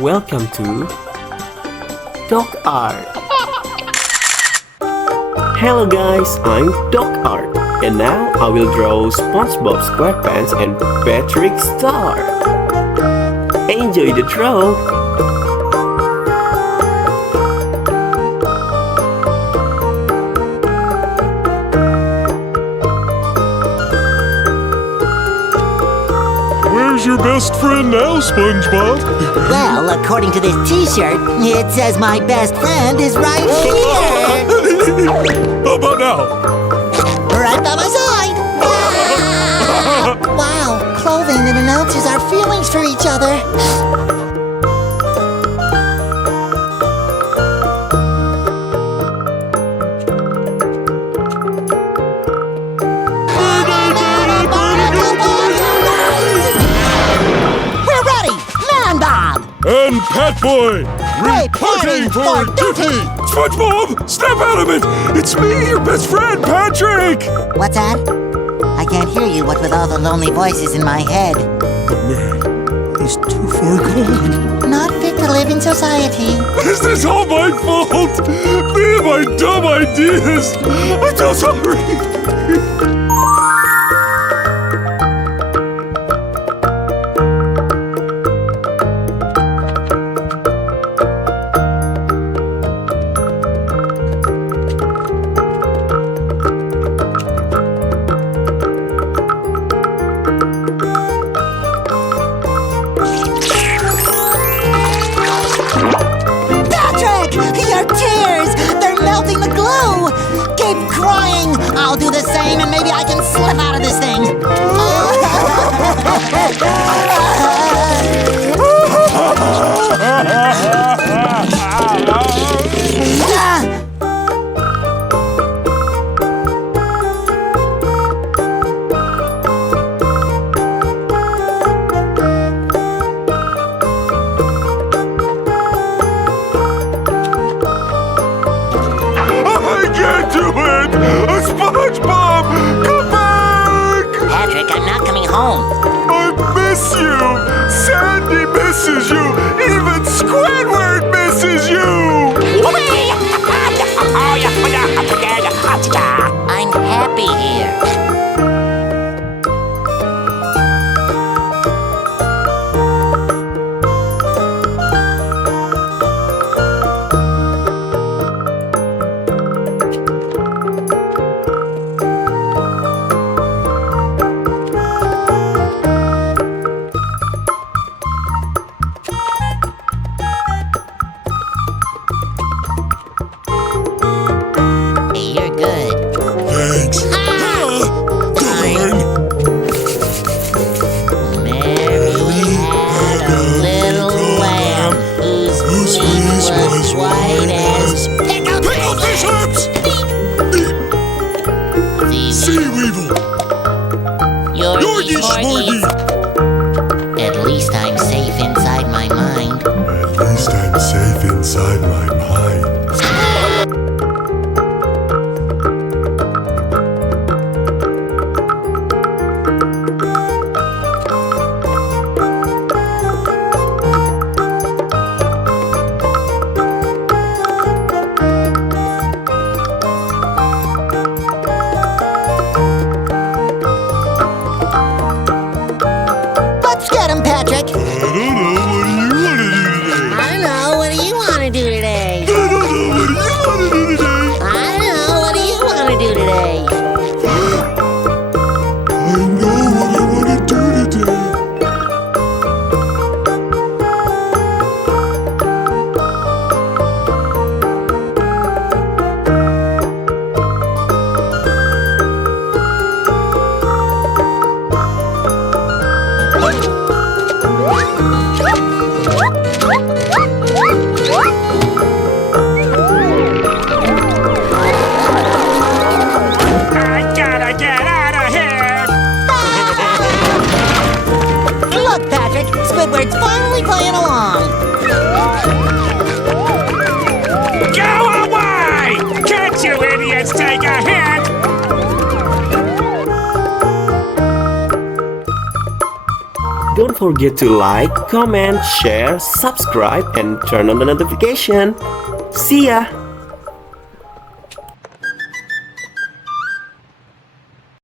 welcome to DocArt. Hello guys, I'm DocArt, and now I will draw Spongebob Squarepants and Patrick Star. Enjoy the draw! Where's your best friend now, SpongeBob? Well, according to this t-shirt, it says my best friend is right here. How about now? Right by my side. Wow, clothing that announces our feelings for each other. We're ready, Man Bob. And Pat Boy, reporting for duty. SpongeBob, snap out of it! It's me, your best friend, Patrick! What's that? I can't hear you, what with all the lonely voices in my head. Oh man, he's too far gone. Not fit to live in society. Is this all my fault? Me and my dumb ideas! I'm so sorry! Patrick! Your tears! They're melting the glue! Keep crying! I'll do the same and maybe I can slip out of this thing! I can't do it! SpongeBob, come back! Patrick, I'm not coming home. I miss you! Sandy misses you! Even Squidward misses you! I'm happy here. forget to like, comment, share, subscribe, and turn on the notification. See ya!